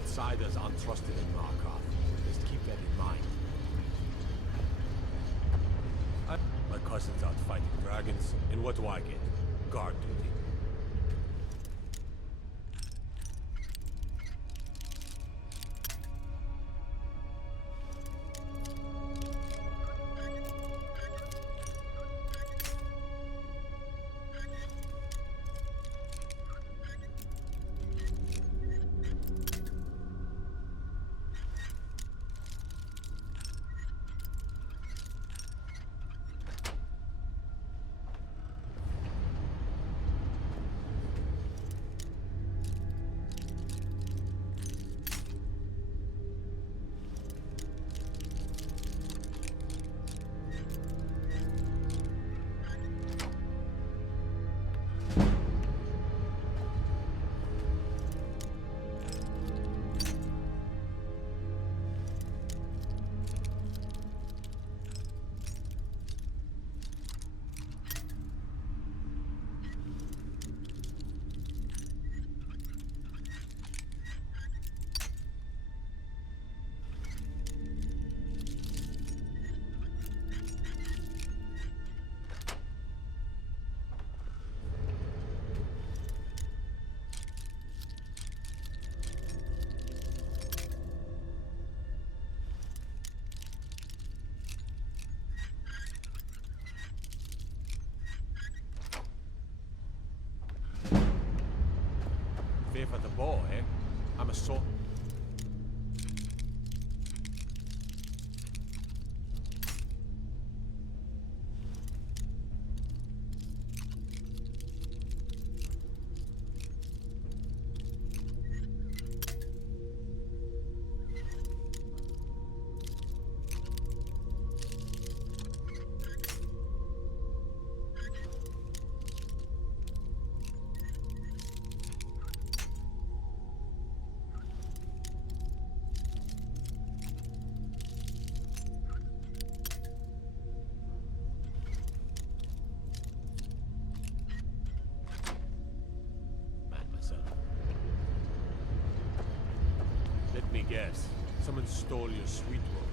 Outsiders aren't trusted in Markov. Just keep that in mind. My cousin's out fighting dragons, and what do I get? Guard duty. For the boy, eh? I'm a sort. Let me guess. Someone stole your sweet roll.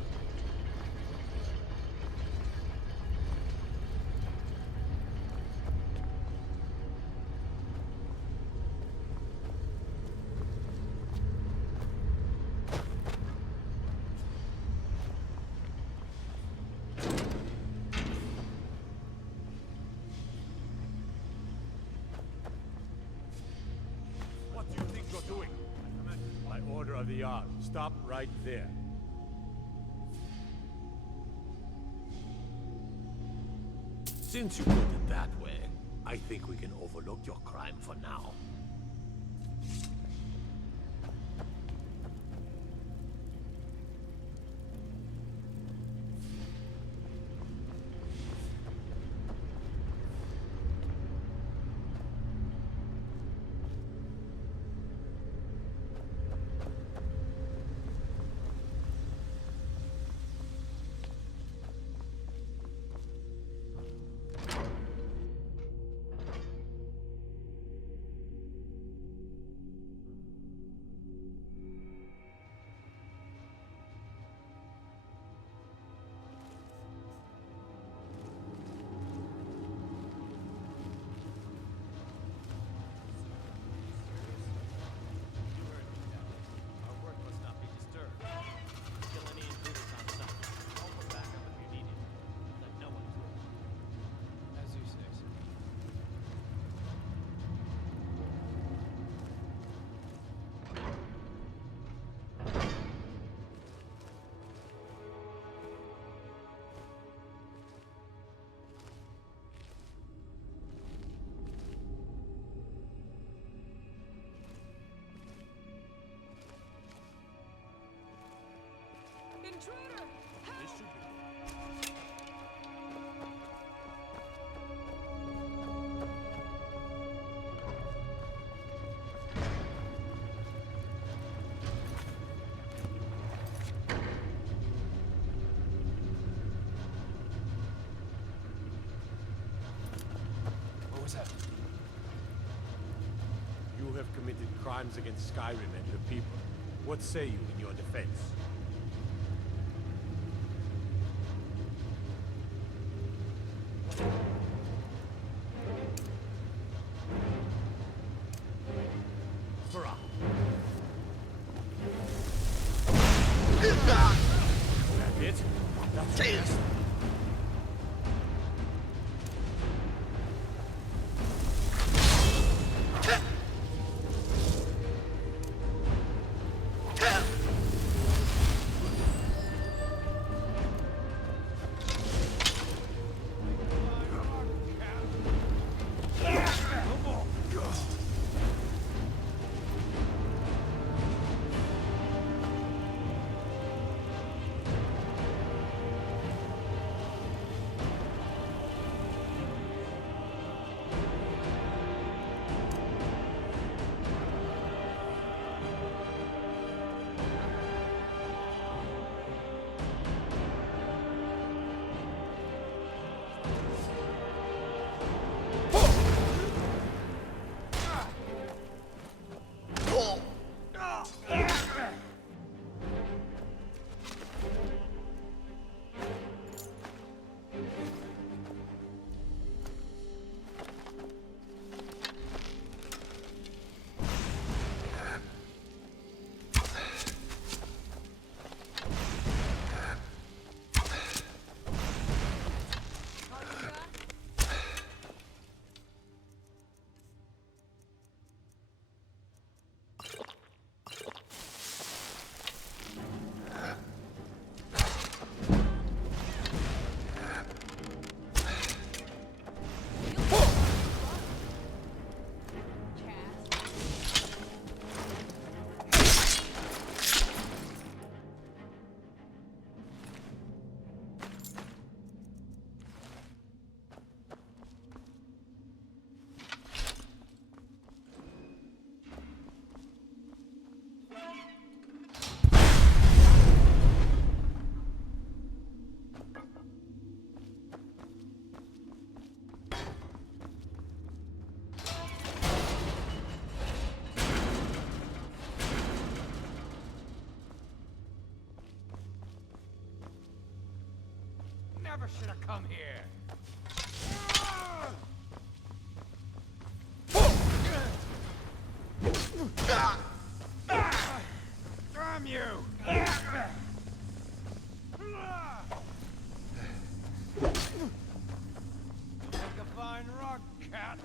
What do you think you're doing? By order of the Yard. Stop right there. Since you put it that way, I think we can overlook your crime for now. Intruder! This should be. What was that? You have committed crimes against Skyrim and your people. What say you in your defense? Hurrah! That it? That's it. Never should have come here. Damn you! Like a fine rock, cat.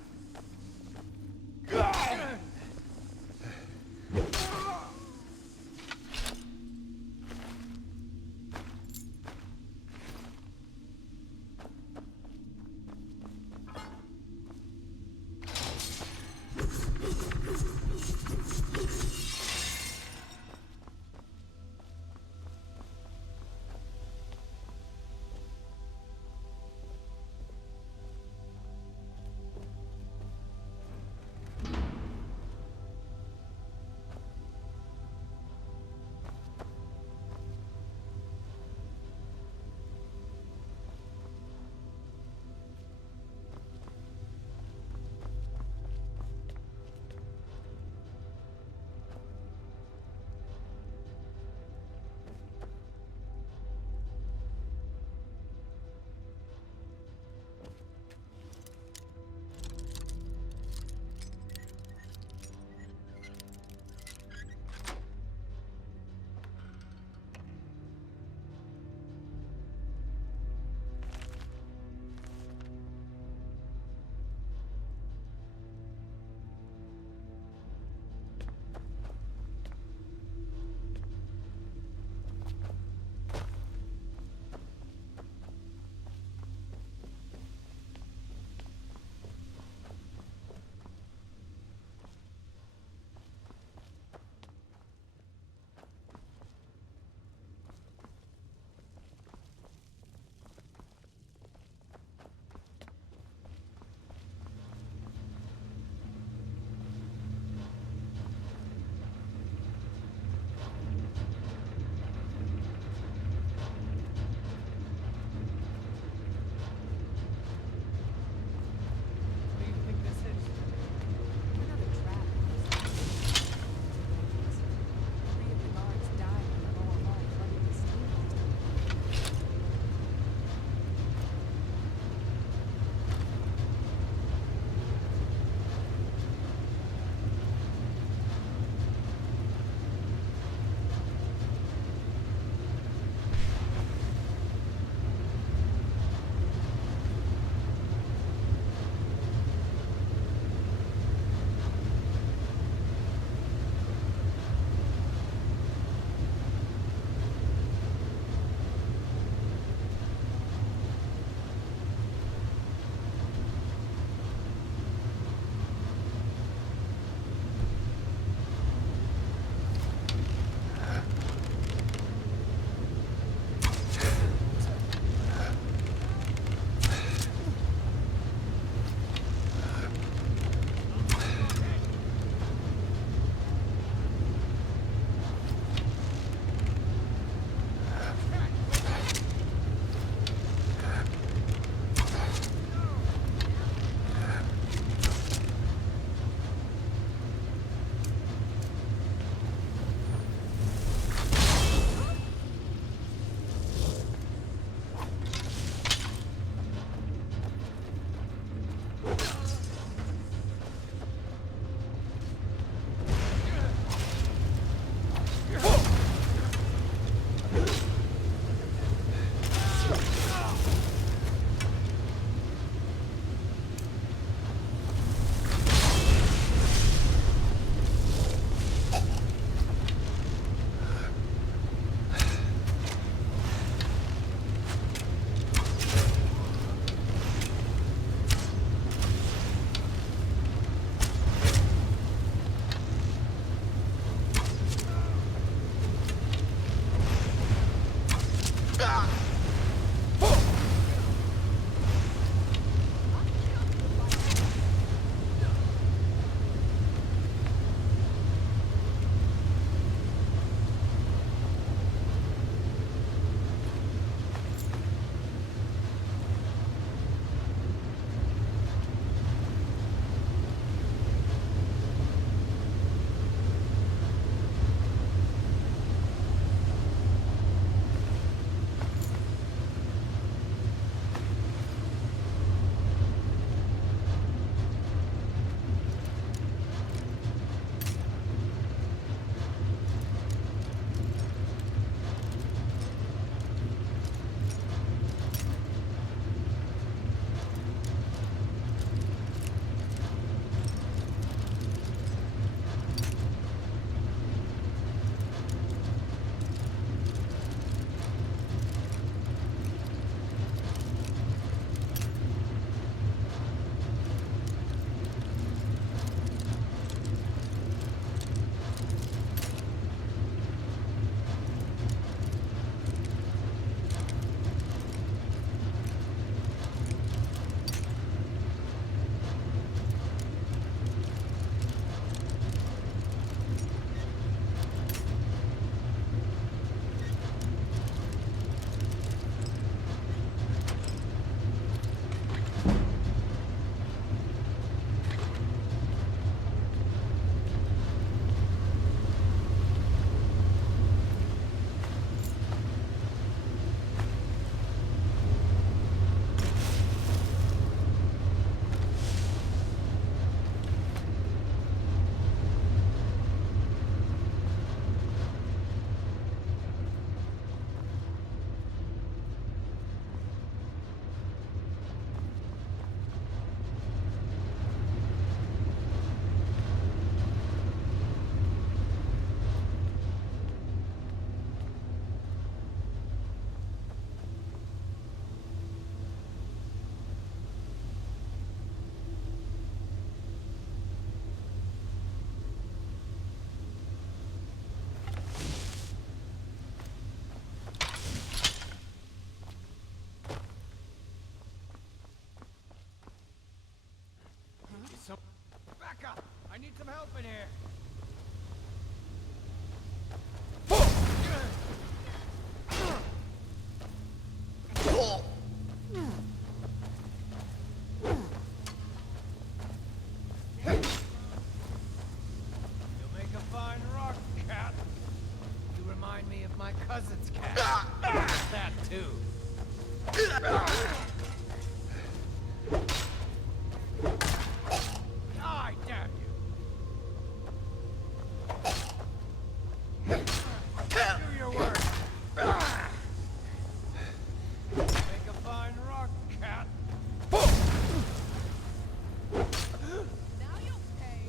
my cousin's cat. That too. Die, damn you! Do your work. Make a fine rug, cat. Now you'll pay.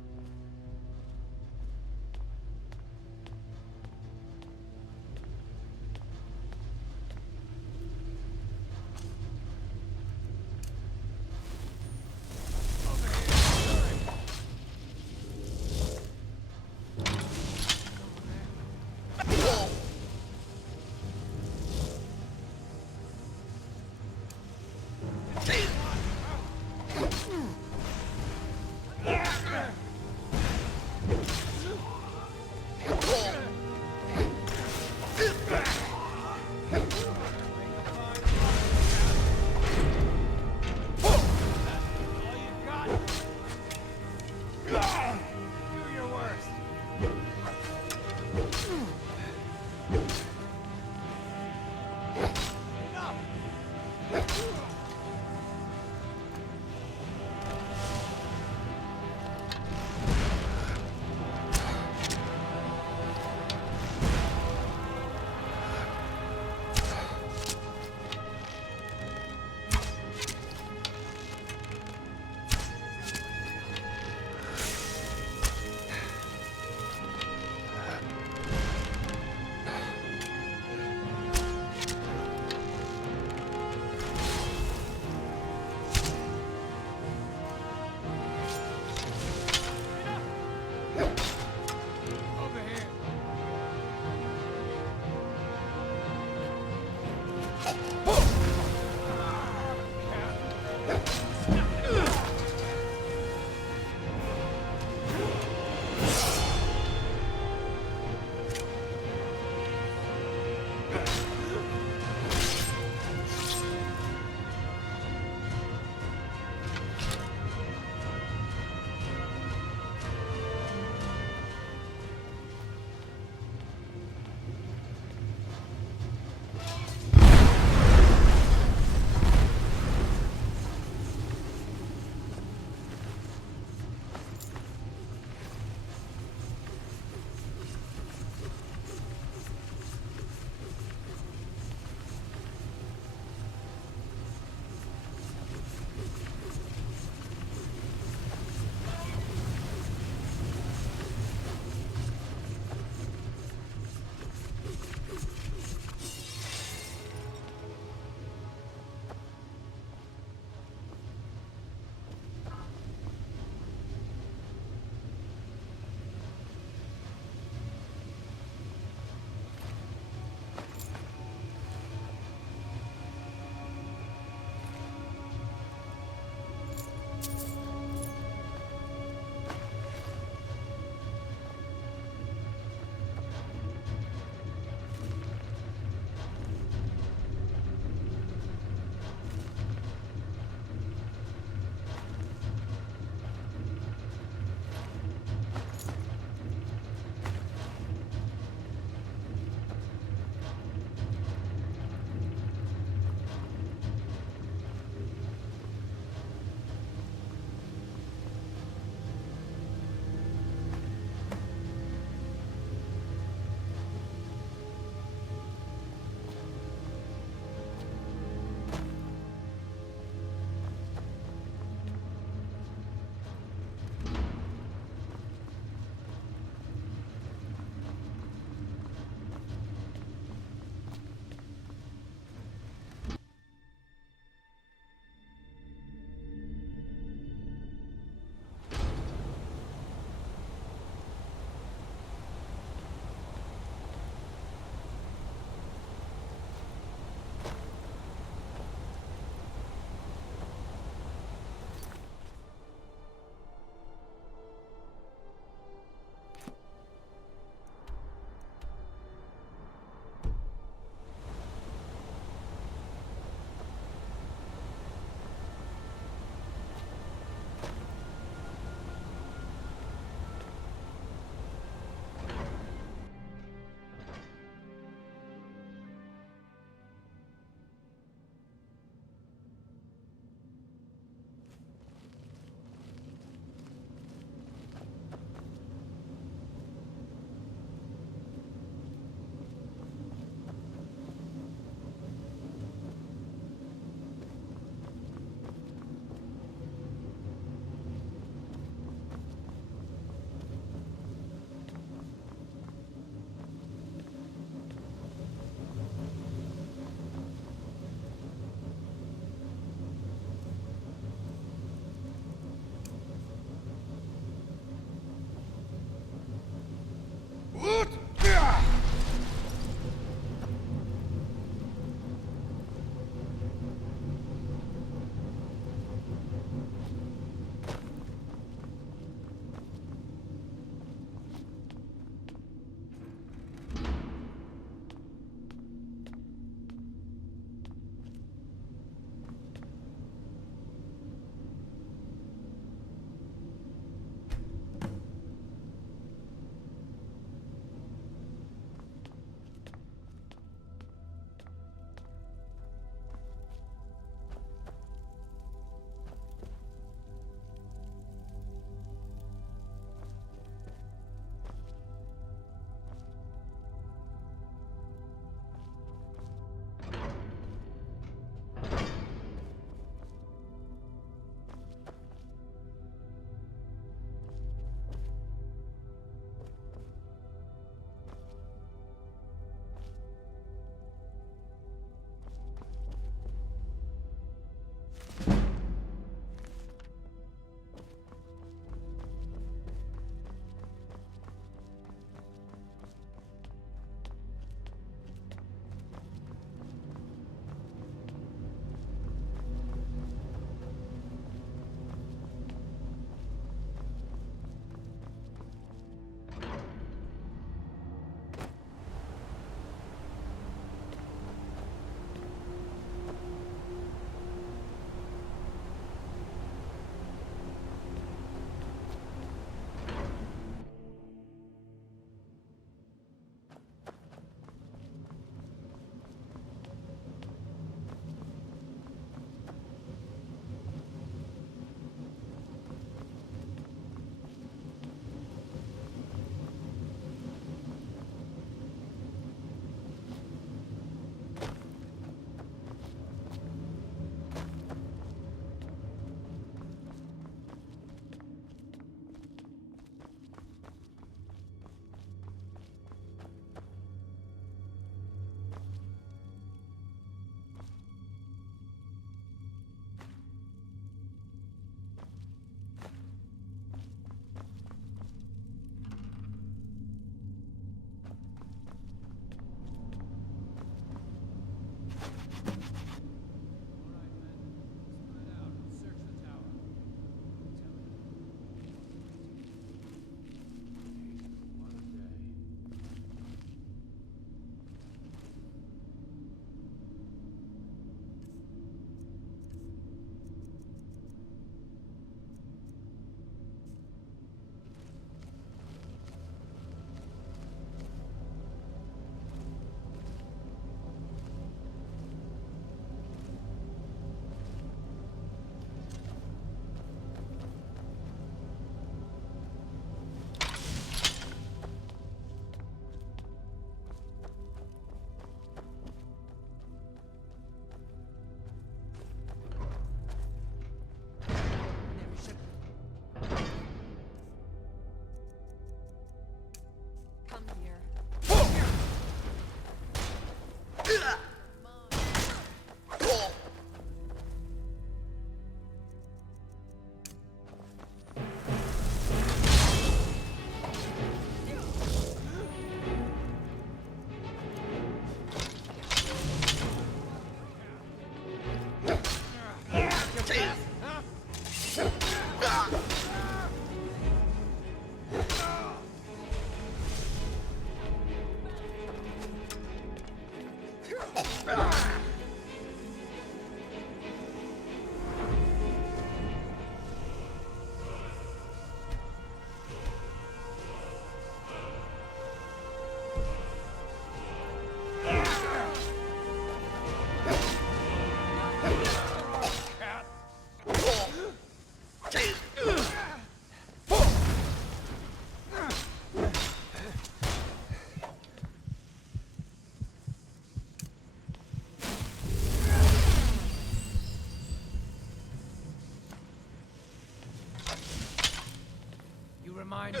You remind me.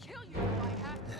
Kill you if I have to.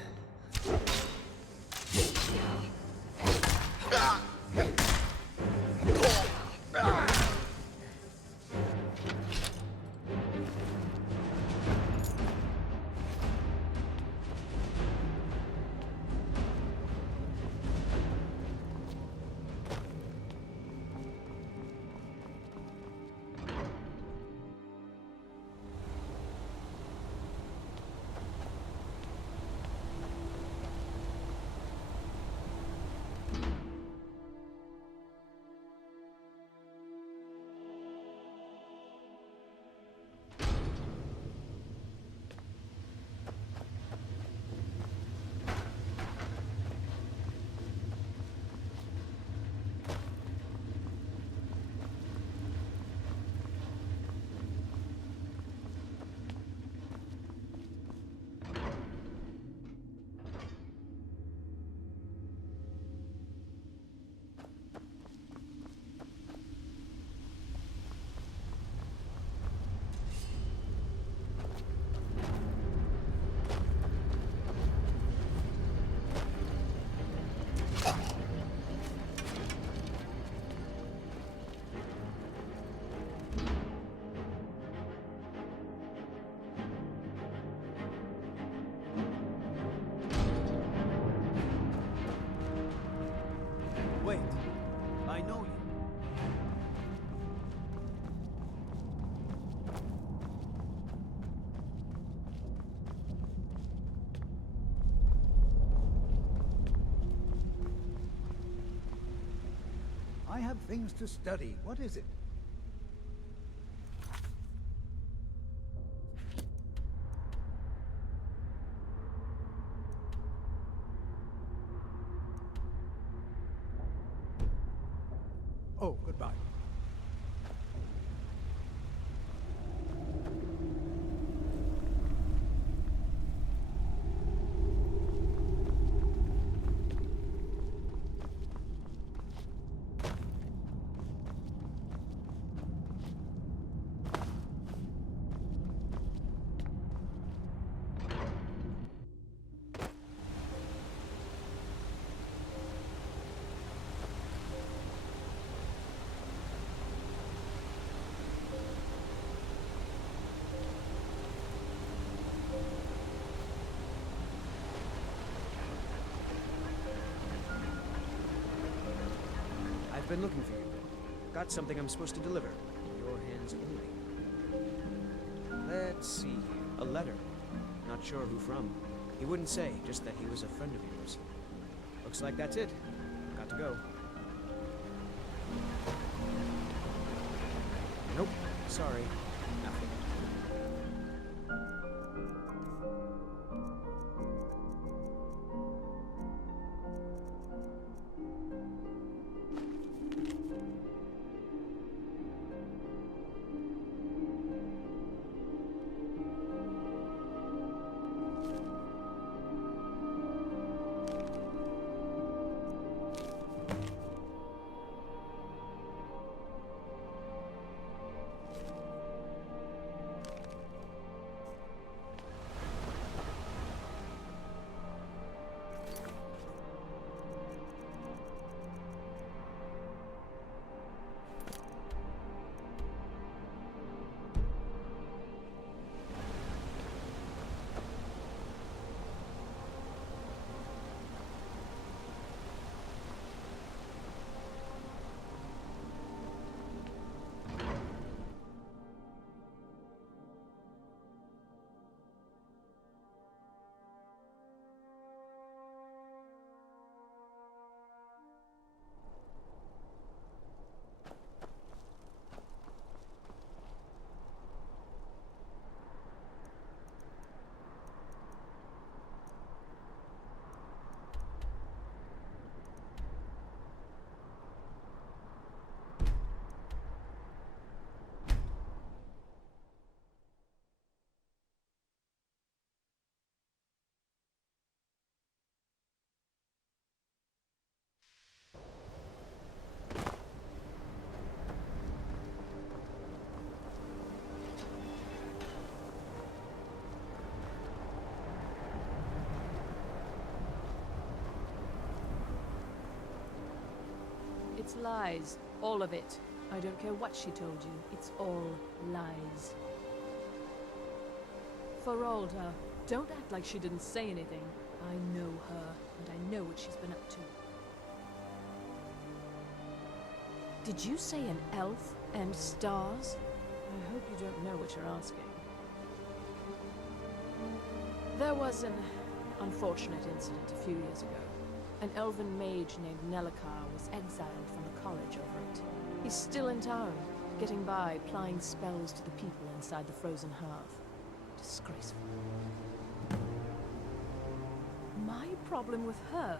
Wait, I know you. I have things to study. What is it? Oh, goodbye. I've been looking for you. Got something I'm supposed to deliver. Your hands only. Let's see. A letter. Not sure who from. He wouldn't say, just that he was a friend of yours. Looks like that's it. Got to go. Nope. Sorry. Nothing. It's lies. All of it. I don't care what she told you. It's all lies. Feralda, don't act like she didn't say anything. I know her, and I know what she's been up to. Did you say an elf and stars? I hope you don't know what you're asking. There was an unfortunate incident a few years ago. An elven mage named Nellikar was exiled from the college over it. He's still in town, getting by, applying spells to the people inside the frozen hearth. Disgraceful. My problem with her?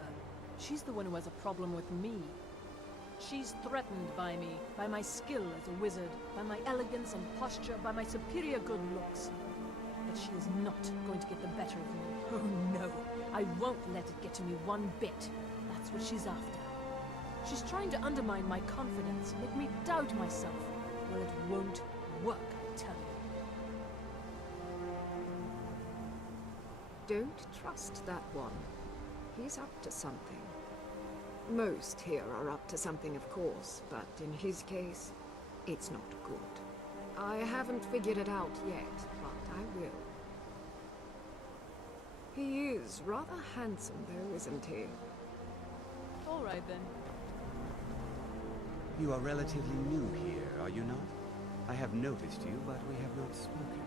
She's the one who has a problem with me. She's threatened by me, by my skill as a wizard, by my elegance and posture, by my superior good looks. But she is not going to get the better of me. Oh no, I won't let it get to me one bit. That's what she's after. She's trying to undermine my confidence, make me doubt myself. Well, it won't work, I tell you. Don't trust that one. He's up to something. Most here are up to something, of course, but in his case, it's not good. I haven't figured it out yet, but I will. He is rather handsome, though, isn't he? All right, then. You are relatively new here, are you not? I have noticed you, but we have not spoken.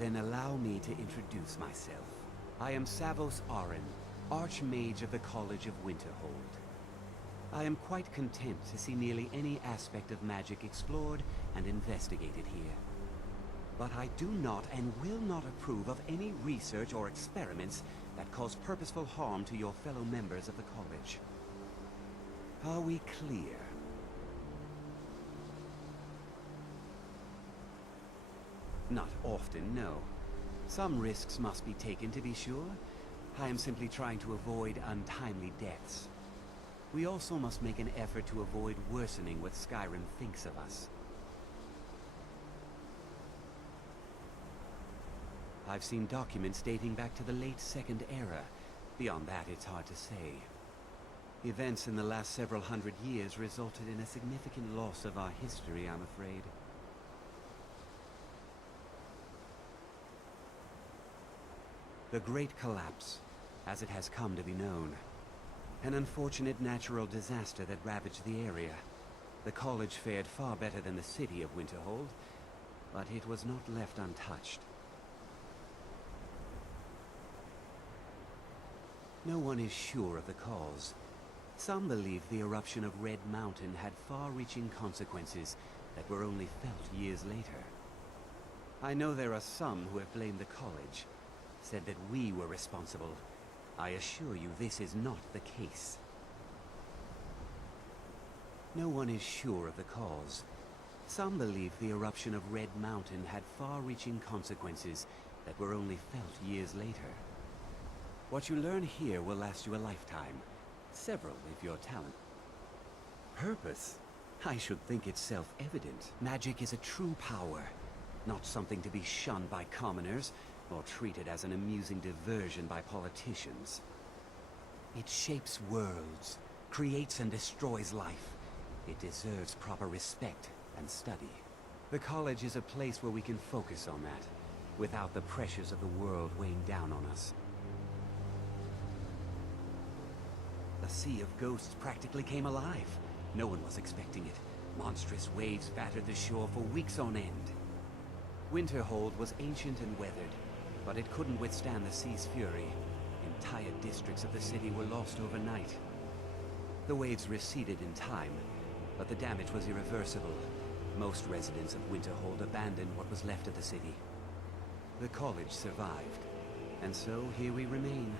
Then allow me to introduce myself. I am Savos Arin, Archmage of the College of Winterhold. I am quite content to see nearly any aspect of magic explored and investigated here. But I do not and will not approve of any research or experiments that cause purposeful harm to your fellow members of the college. Are we clear? Not often, no. Some risks must be taken to be sure. I am simply trying to avoid untimely deaths. We also must make an effort to avoid worsening what Skyrim thinks of us. I've seen documents dating back to the late Second Era. Beyond that, it's hard to say. Events in the last several hundred years resulted in a significant loss of our history, I'm afraid. The Great Collapse, as it has come to be known. An unfortunate natural disaster that ravaged the area. The college fared far better than the city of Winterhold, but it was not left untouched. No one is sure of the cause. Some believe the eruption of Red Mountain had far-reaching consequences that were only felt years later. I know there are some who have blamed the college, said that we were responsible. I assure you this is not the case. No one is sure of the cause. Some believe the eruption of Red Mountain had far-reaching consequences that were only felt years later. What you learn here will last you a lifetime. Several, if you're talented. Purpose? I should think it's self-evident. Magic is a true power, not something to be shunned by commoners, or treated as an amusing diversion by politicians. It shapes worlds, creates and destroys life. It deserves proper respect and study. The college is a place where we can focus on that, without the pressures of the world weighing down on us. The Sea of Ghosts practically came alive. No one was expecting it. Monstrous waves battered the shore for weeks on end. Winterhold was ancient and weathered, but it couldn't withstand the sea's fury. Entire districts of the city were lost overnight. The waves receded in time, but the damage was irreversible. Most residents of Winterhold abandoned what was left of the city. The college survived, and so here we remain.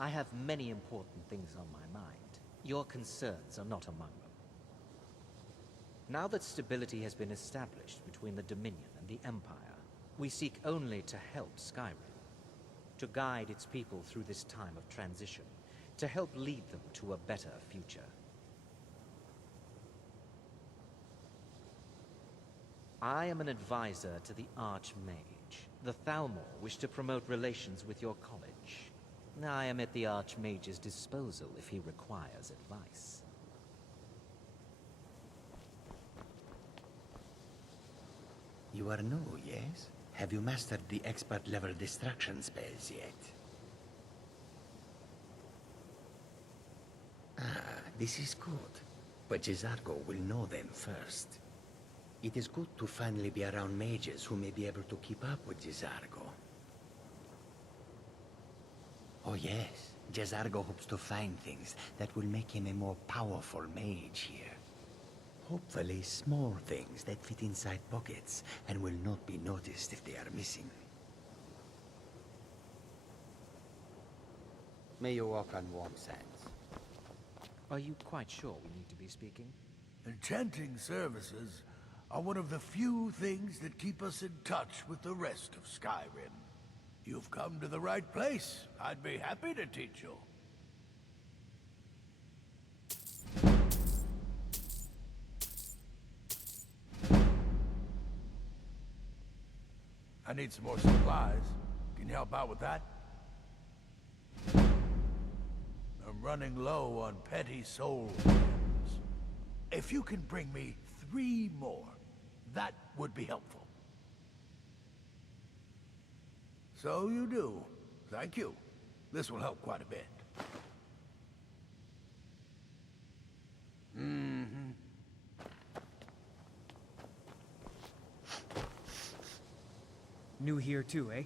I have many important things on my mind. Your concerns are not among them. Now that stability has been established between the Dominion and the Empire, we seek only to help Skyrim, to guide its people through this time of transition, to help lead them to a better future. I am an advisor to the Archmage. The Thalmor wish to promote relations with your college. I am at the Archmage's disposal if he requires advice. You are new, yes? Have you mastered the expert-level distraction spells yet? Ah, this is good. But Jizargo will know them first. It is good to finally be around mages who may be able to keep up with Jizargo. Oh yes, Jizargo hopes to find things that will make him a more powerful mage here. Hopefully small things that fit inside pockets and will not be noticed if they are missing. May you walk on warm sands. Are you quite sure we need to be speaking? Enchanting services are one of the few things that keep us in touch with the rest of Skyrim. You've come to the right place. I'd be happy to teach you. I need some more supplies. Can you help out with that? I'm running low on petty soul gems. If you can bring me 3 more, that would be helpful. So you do. Thank you. This will help quite a bit. New here too, eh?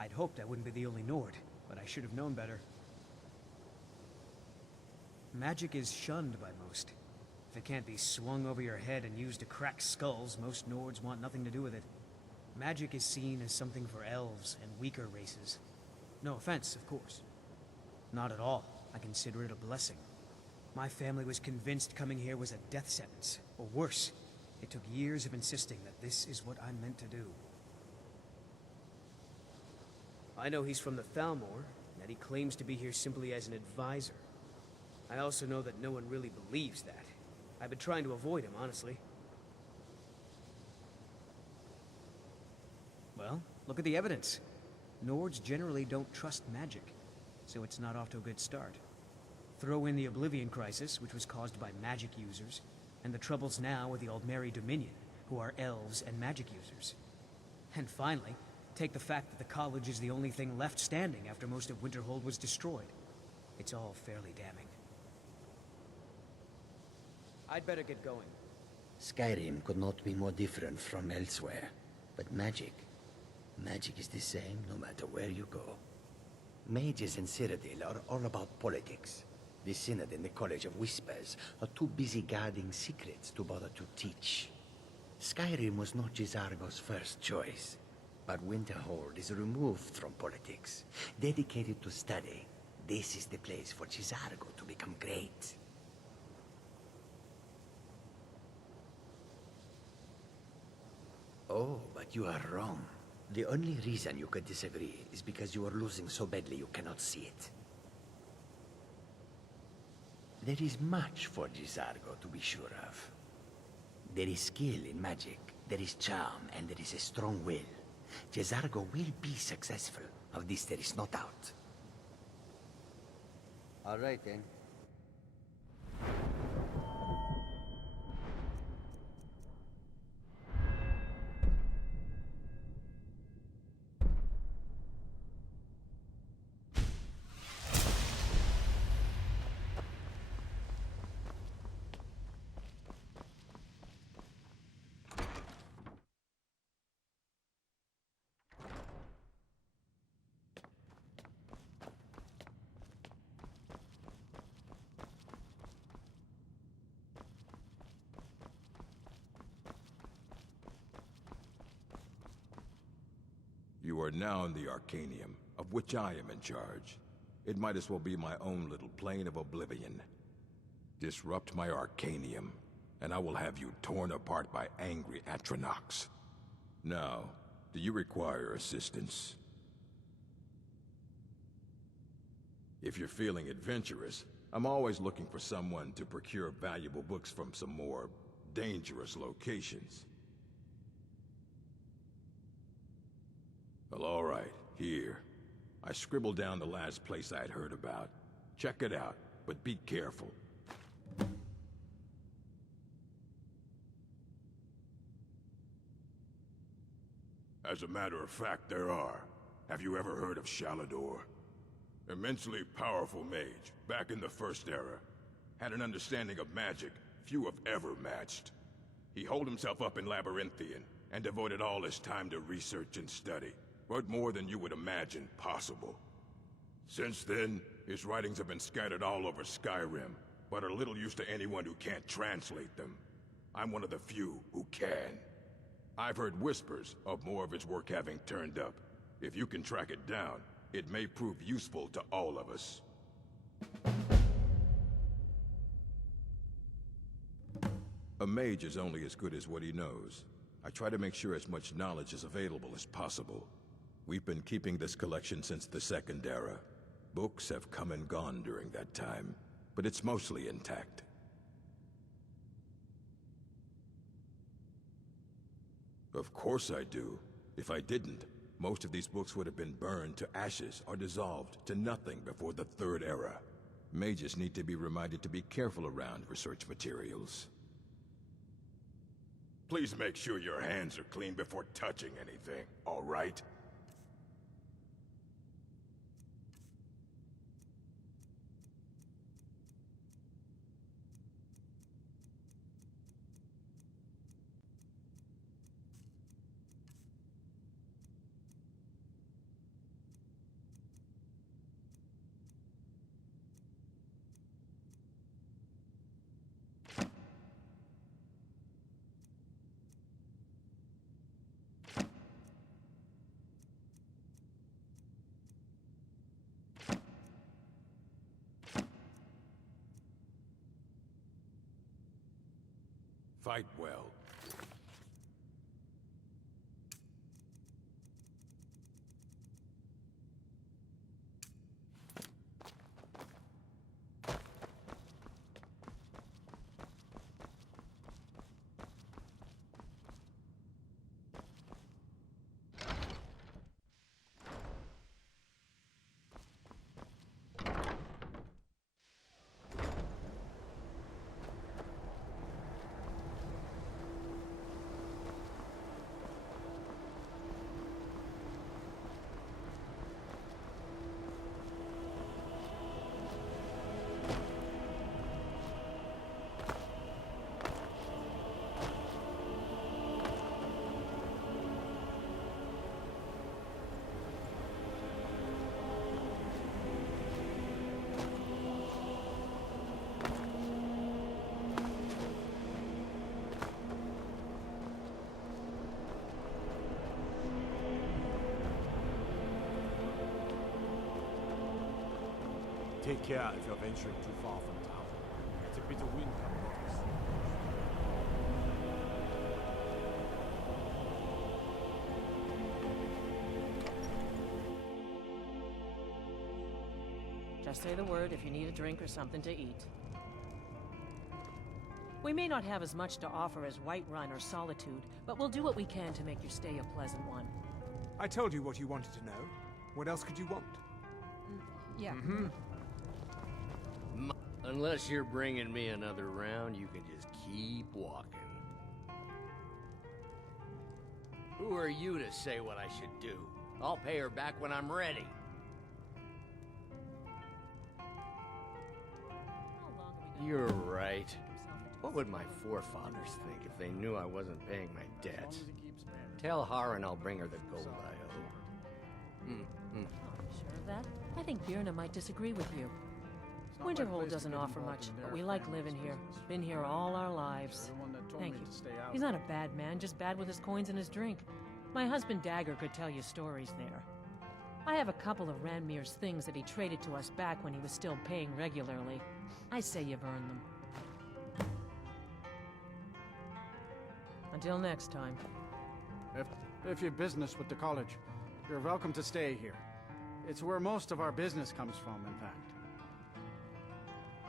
I'd hoped I wouldn't be the only Nord, but I should have known better. Magic is shunned by most. If it can't be swung over your head and used to crack skulls, most Nords want nothing to do with it. Magic is seen as something for elves and weaker races. No offense, of course. Not at all. I consider it a blessing. My family was convinced coming here was a death sentence, or worse. It took years of insisting that this is what I'm meant to do. I know he's from the Thalmor, and that he claims to be here simply as an advisor. I also know that no one really believes that. I've been trying to avoid him, honestly. Well, look at the evidence. Nords generally don't trust magic, so it's not off to a good start. Throw in the Oblivion Crisis, which was caused by magic users, and the troubles now with the Aldmeri Dominion, who are elves and magic users. And finally, take the fact that the college is the only thing left standing after most of Winterhold was destroyed. It's all fairly damning. I'd better get going. Skyrim could not be more different from elsewhere. But magic is the same no matter where you go. Mages and Cyrodiil are all about politics. The Synod and the College of Whispers are too busy guarding secrets to bother to teach. Skyrim was not Jizargo's first choice, but Winterhold is removed from politics, dedicated to study. This is the place for Jizargo to become great. Oh, but you are wrong. The only reason you could disagree is because you are losing so badly you cannot see it. There is much for Jizargo to be sure of. There is skill in magic, there is charm, and there is a strong will. Jizargo will be successful. Of this there is no doubt. All right then. You are now in the Arcanium, of which I am in charge. It might as well be my own little plane of oblivion. Disrupt my Arcanium, and I will have you torn apart by angry Atronachs. Now, do you require assistance? If you're feeling adventurous, I'm always looking for someone to procure valuable books from some more dangerous locations. Well, all right, here. I scribbled down the last place I'd heard about. Check it out, but be careful. As a matter of fact, there are. Have you ever heard of Shalador? Immensely powerful mage, back in the First Era. Had an understanding of magic few have ever matched. He holed himself up in Labyrinthian, and devoted all his time to research and study. But more than you would imagine possible. Since then, his writings have been scattered all over Skyrim, but are little use to anyone who can't translate them. I'm one of the few who can. I've heard whispers of more of his work having turned up. If you can track it down, it may prove useful to all of us. A mage is only as good as what he knows. I try to make sure as much knowledge is available as possible. We've been keeping this collection since the Second Era. Books have come and gone during that time, but it's mostly intact. Of course I do. If I didn't, most of these books would have been burned to ashes or dissolved to nothing before the Third Era. Mages need to be reminded to be careful around research materials. Please make sure your hands are clean before touching anything, all right? Fight well. Take care if you're venturing too far from town. It's a bit of wind coming off. Just say the word if you need a drink or something to eat. We may not have as much to offer as Whiterun or Solitude, but we'll do what we can to make your stay a pleasant one. I told you what you wanted to know. What else could you want? Yeah. Unless you're bringing me another round, you can just keep walking. Who are you to say what I should do? I'll pay her back when I'm ready. You're right. What would my forefathers think if they knew I wasn't paying my debts? Tell Harren I'll bring her the gold I owe. Sure of that? I think Birna might disagree with you. Winterhold doesn't offer much, but we like living here. Been here all our lives. Thank you. He's not a bad man, just bad with his coins and his drink. My husband Dagger could tell you stories there. I have a couple of Ranmir's things that he traded to us back when he was still paying regularly. I say you've earned them. Until next time. If you've business with the college, you're welcome to stay here. It's where most of our business comes from, in fact.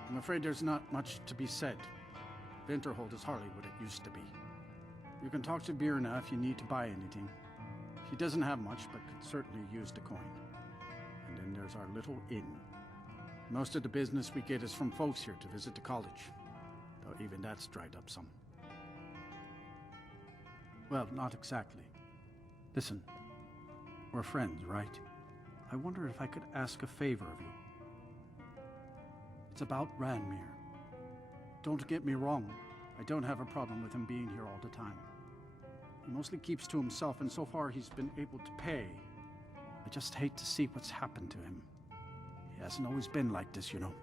I'm afraid there's not much to be said. Winterhold is hardly what it used to be. You can talk to Birna if you need to buy anything. She doesn't have much, but could certainly use the coin. And then there's our little inn. Most of the business we get is from folks here to visit the college, though even that's dried up some. Well, not exactly. Listen, we're friends, right? I wonder if I could ask a favor of you. It's about Ranmir. Don't get me wrong, I don't have a problem with him being here all the time. He mostly keeps to himself, and so far he's been able to pay. I just hate to see what's happened to him. He hasn't always been like this, you know.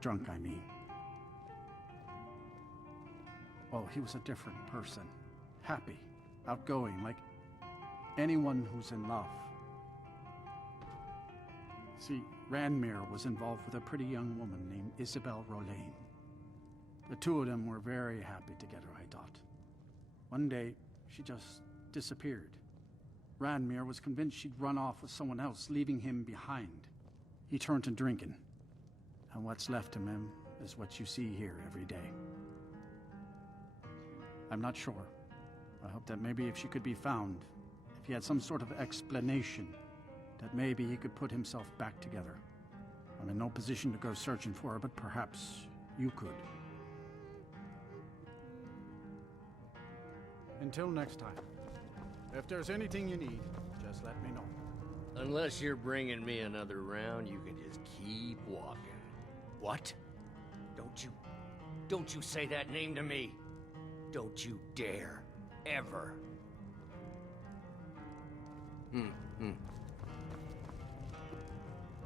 Drunk, I mean. Well, he was a different person. Happy, outgoing, like anyone who's in love. See, Ranmir was involved with a pretty young woman named Isabel Rolane. The two of them were very happy together, I thought. One day, she just disappeared. Ranmir was convinced she'd run off with someone else, leaving him behind. He turned to drinking. And what's left of him is what you see here every day. I'm not sure. I hope that maybe if she could be found, if he had some sort of explanation, that maybe he could put himself back together. I'm in no position to go searching for her, but perhaps you could. Until next time. If there's anything you need, just let me know. Unless you're bringing me another round, you can just keep walking. What? Don't you say that name to me. Don't you dare. Ever.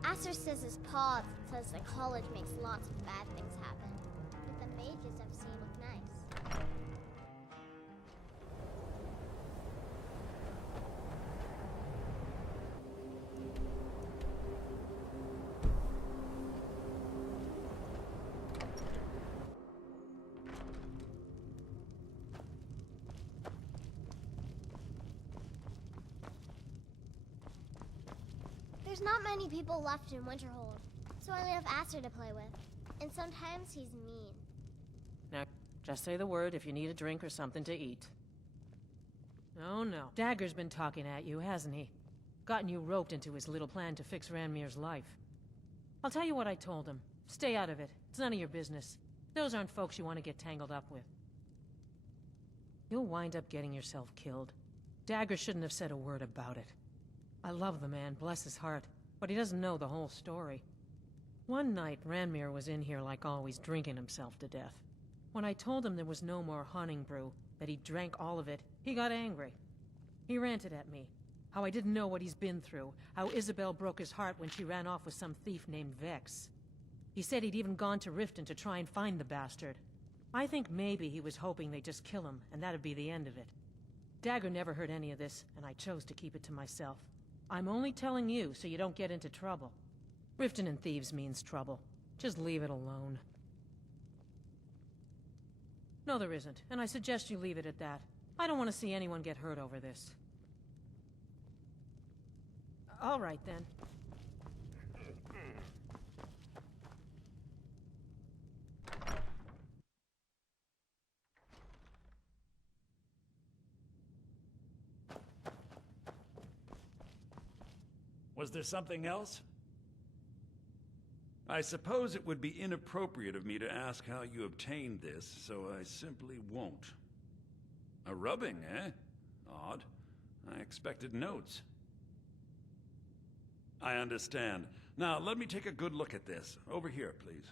Aster says his paw says the college makes lots of bad things happen. But the mages I've seen look nice. There's not many people left in Winterhold, so I only have Aster to play with. And sometimes he's mean. Now, just say the word if you need a drink or something to eat. Oh no. Dagger's been talking at you, hasn't he? Gotten you roped into his little plan to fix Ranmir's life. I'll tell you what I told him. Stay out of it. It's none of your business. Those aren't folks you want to get tangled up with. You'll wind up getting yourself killed. Dagger shouldn't have said a word about it. I love the man, bless his heart, but he doesn't know the whole story. One night, Ranmir was in here like always, drinking himself to death. When I told him there was no more hunting brew, that he drank all of it, he got angry. He ranted at me, how I didn't know what he's been through, how Isabel broke his heart when she ran off with some thief named Vex. He said he'd even gone to Riften to try and find the bastard. I think maybe he was hoping they'd just kill him, and that'd be the end of it. Dagger never heard any of this, and I chose to keep it to myself. I'm only telling you so you don't get into trouble. Riften and thieves means trouble. Just leave it alone. No, there isn't, and I suggest you leave it at that. I don't want to see anyone get hurt over this. All right, then. Was there something else? I suppose it would be inappropriate of me to ask how you obtained this, so I simply won't. A rubbing, eh? Odd. I expected notes. I understand. Now, let me take a good look at this. Over here, please.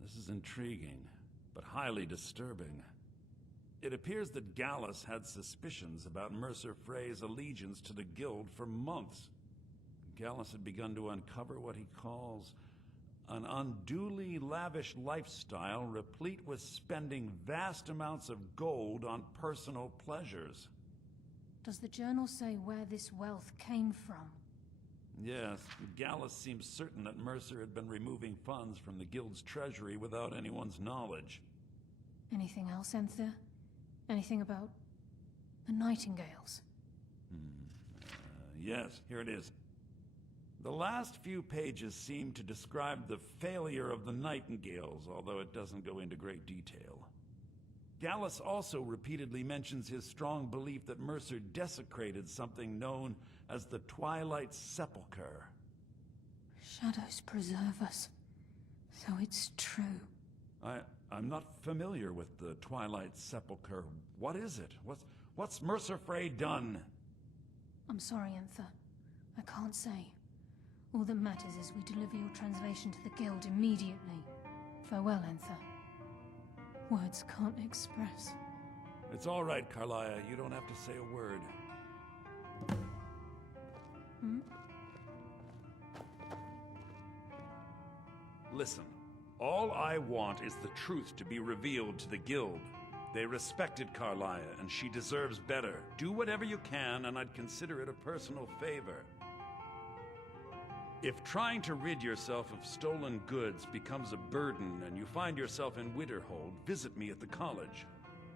This is intriguing, but highly disturbing. It appears that Gallus had suspicions about Mercer Frey's allegiance to the Guild for months. Gallus had begun to uncover what he calls an unduly lavish lifestyle replete with spending vast amounts of gold on personal pleasures. Does the journal say where this wealth came from? Yes, Gallus seems certain that Mercer had been removing funds from the guild's treasury without anyone's knowledge. Anything else, Enthir? Anything about the Nightingales? Yes, here it is. The last few pages seem to describe the failure of the Nightingales, although it doesn't go into great detail. Gallus also repeatedly mentions his strong belief that Mercer desecrated something known as the Twilight Sepulchre. Shadows preserve us. So it's true. I'm not familiar with the Twilight Sepulchre. What is it? What's Mercer Frey done? I'm sorry, Enthir. I can't say. All that matters is we deliver your translation to the guild immediately. Farewell, Enthir. Words can't express. It's all right, Carlia. You don't have to say a word. Listen, all I want is the truth to be revealed to the guild. They respected Carlia, and she deserves better. Do whatever you can, and I'd consider it a personal favor. If trying to rid yourself of stolen goods becomes a burden and you find yourself in Winterhold, visit me at the college.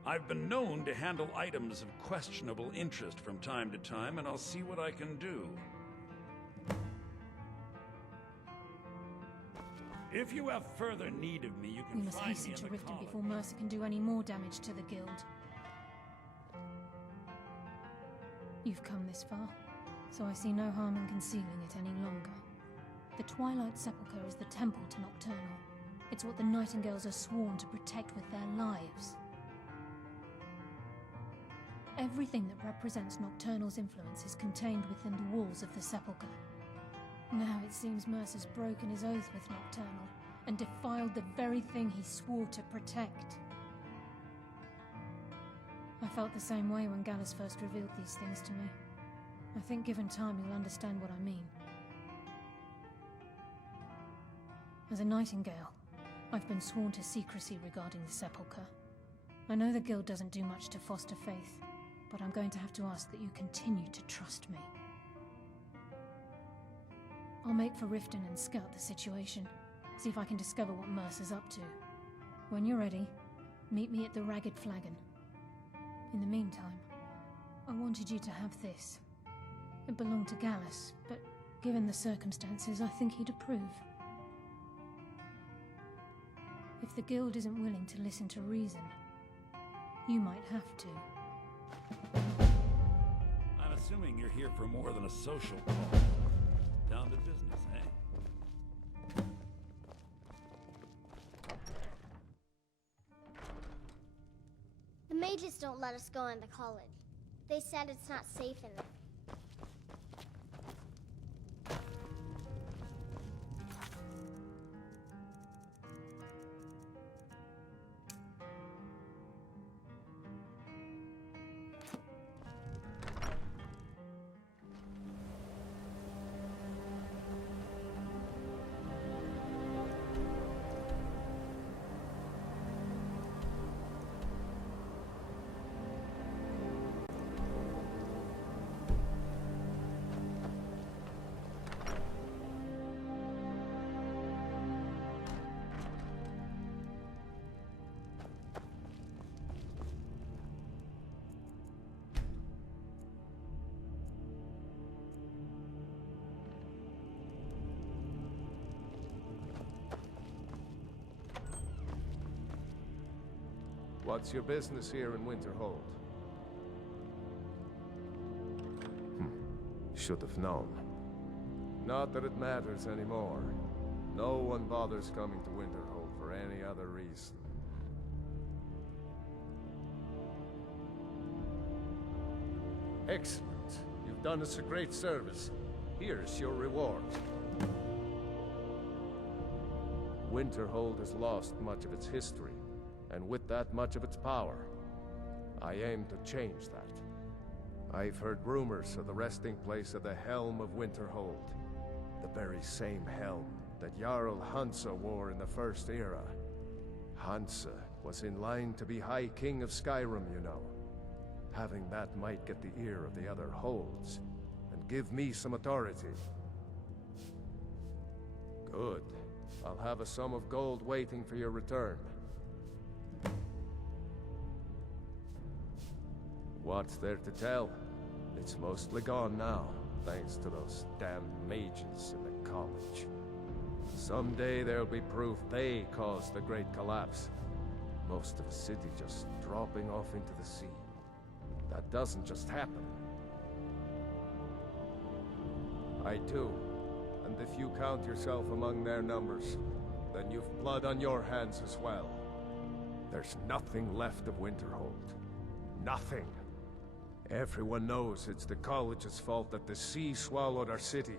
I've been known to handle items of questionable interest from time to time, and I'll see what I can do. If you have further need of me, you can We must find hasten me to in the Riften college. before Mercer can do any more damage to the guild. You've come this far, so I see no harm in concealing it any longer. The Twilight Sepulchre is the temple to Nocturnal. It's what the Nightingales are sworn to protect with their lives. Everything that represents Nocturnal's influence is contained within the walls of the Sepulchre. Now it seems Mercer's broken his oath with Nocturnal and defiled the very thing he swore to protect. I felt the same way when Gallus first revealed these things to me. I think given time you'll understand what I mean. As a Nightingale, I've been sworn to secrecy regarding the Sepulchre. I know the guild doesn't do much to foster faith, but I'm going to have to ask that you continue to trust me. I'll make for Riften and scout the situation, see if I can discover what Mercer's up to. When you're ready, meet me at the Ragged Flagon. In the meantime, I wanted you to have this. It belonged to Gallus, but given the circumstances, I think he'd approve. If the guild isn't willing to listen to reason, you might have to. I'm assuming you're here for more than a social call. Down to business, eh? The mages don't let us go into college. They said it's not safe in there. What's your business here in Winterhold? Should have known. Not that it matters anymore. No one bothers coming to Winterhold for any other reason. Excellent. You've done us a great service. Here's your reward. Winterhold has lost much of its history, and with that much of its power. I aim to change that. I've heard rumors of the resting place of the Helm of Winterhold. The very same helm that Jarl Hansa wore in the First Era. Hansa was in line to be High King of Skyrim, you know. Having that might get the ear of the other holds, and give me some authority. Good. I'll have a sum of gold waiting for your return. What's there to tell? It's mostly gone now, thanks to those damn mages in the college. Someday there'll be proof they caused the Great Collapse. Most of a city just dropping off into the sea. That doesn't just happen. I too. And if you count yourself among their numbers, then you've blood on your hands as well. There's nothing left of Winterhold. Nothing. Everyone knows it's the college's fault that the sea swallowed our city.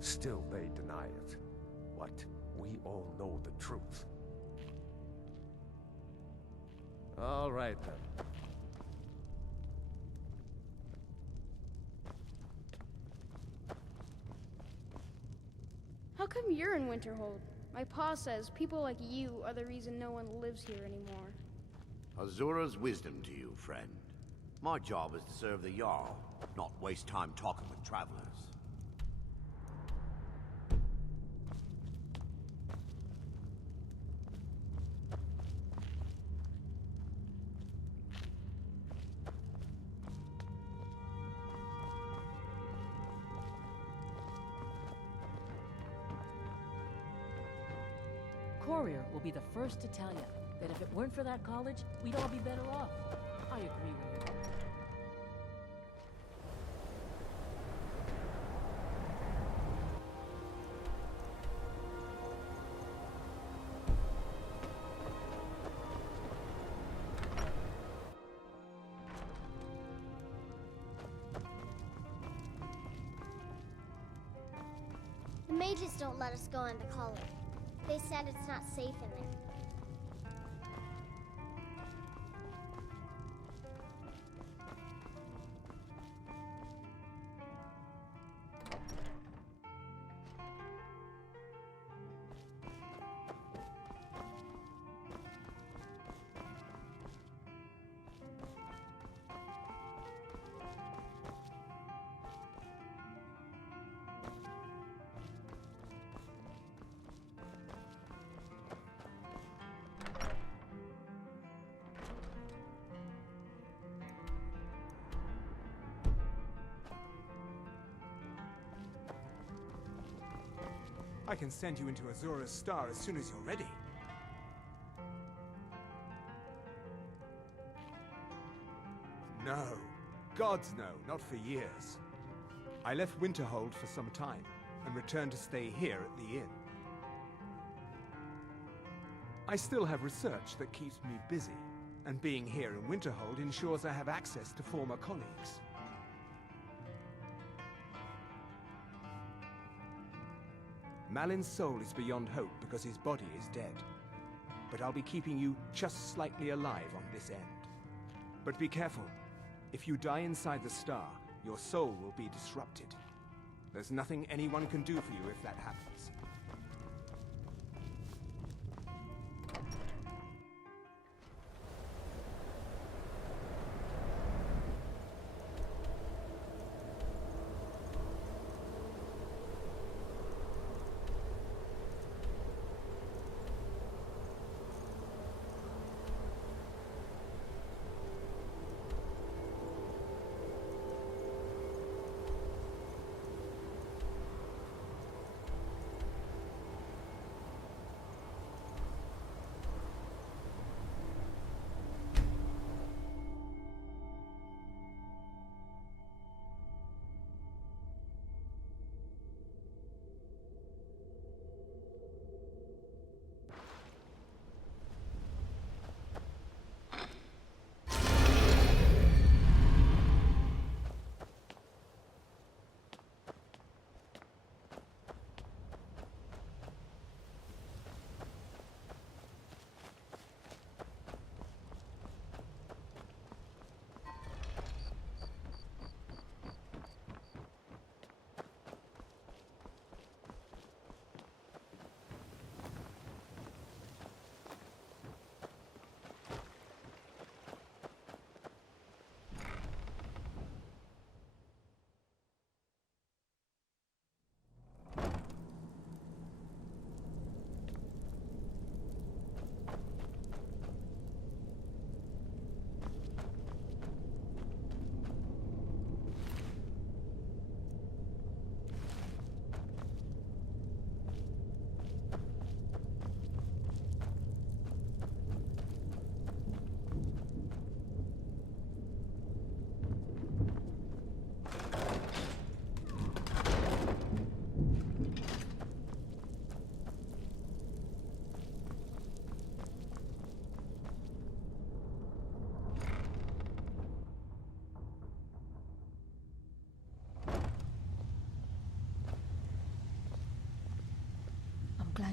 Still they deny it. What? We all know the truth. All right then. How come you're in Winterhold? My pa says people like you are the reason no one lives here anymore. Azura's wisdom to you, friend. My job is to serve the Jarl, not waste time talking with travelers. Courier will be the first to tell you that if it weren't for that college, we'd all be better off. I agree with you. The mages don't let us go into college. They said it's not safe in there. I can send you into Azura's star as soon as you're ready. No. Gods no, not for years. I left Winterhold for some time, and returned to stay here at the inn. I still have research that keeps me busy, and being here in Winterhold ensures I have access to former colleagues. Malin's soul is beyond hope because his body is dead. But I'll be keeping you just slightly alive on this end. But be careful. If you die inside the star, your soul will be disrupted. There's nothing anyone can do for you if that happens.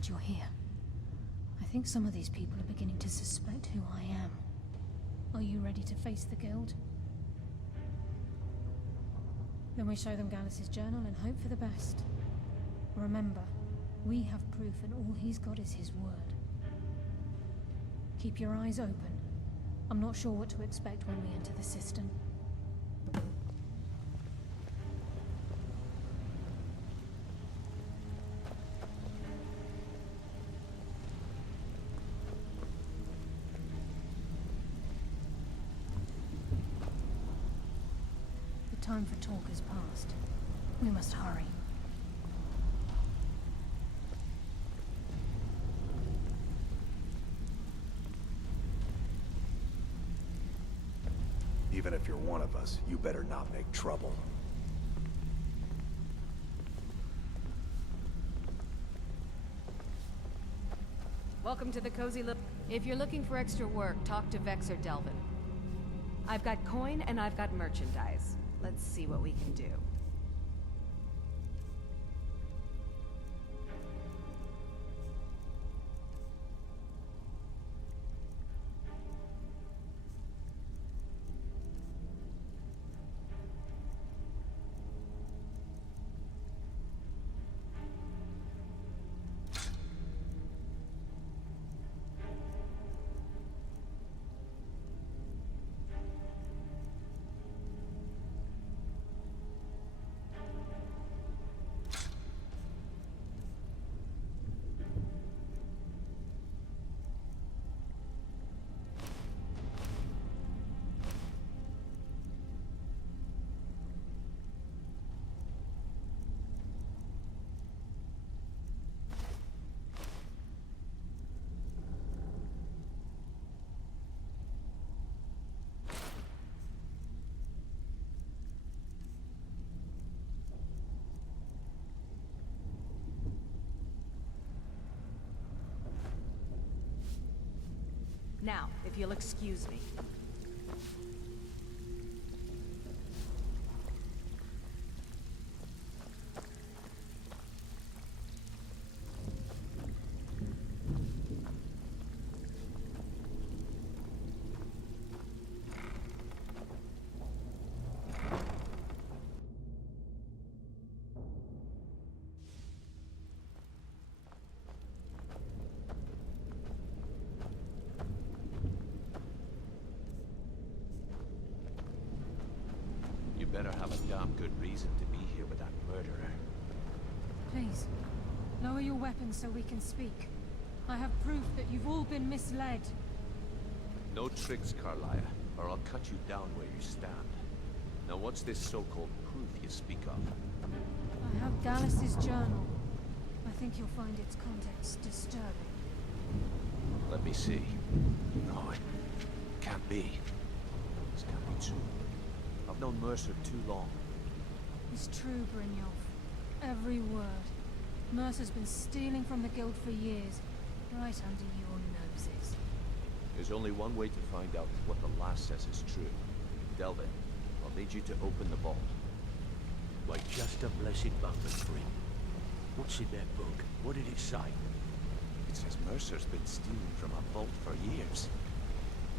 glad you're here. I think some of these people are beginning to suspect who I am. Are you ready to face the Guild? Then we show them Gallus's journal and hope for the best. Remember, we have proof and all he's got is his word. Keep your eyes open. I'm not sure what to expect when we enter the system. The time for talk has passed. We must hurry. Even if you're one of us, you better not make trouble. Welcome to the cozy little... If you're looking for extra work, talk to Vex or Delvin. I've got coin and I've got merchandise. Let's see what we can do. Now, if you'll excuse me. Better have a damn good reason to be here with that murderer. Please, lower your weapons so we can speak. I have proof that you've all been misled. No tricks, Carlia, or I'll cut you down where you stand. Now what's this so-called proof you speak of? I have Gallus's journal. I think you'll find its contents disturbing. Let me see. No, it can't be. This can't be true. I've known Mercer too long. It's true, Brynjolf. Every word. Mercer's been stealing from the Guild for years, right under your noses. There's only one way to find out if what the lass says is true. Delvin, I'll need you to open the vault. Why, just a blessed moment, friend. What's in that book? What did it say? It says Mercer's been stealing from a vault for years.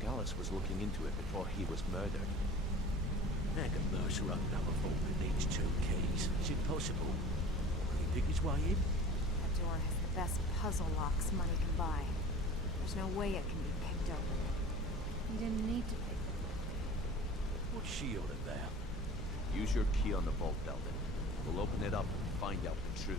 Gallus was looking into it before he was murdered. How can Mercer open up a vault that needs 2 keys? Is it possible? Can he pick his way in? That door has the best puzzle locks money can buy. There's no way it can be picked open. You didn't need to pick them. What's she on about? Use your key on the vault, Delvin. We'll open it up and find out the truth.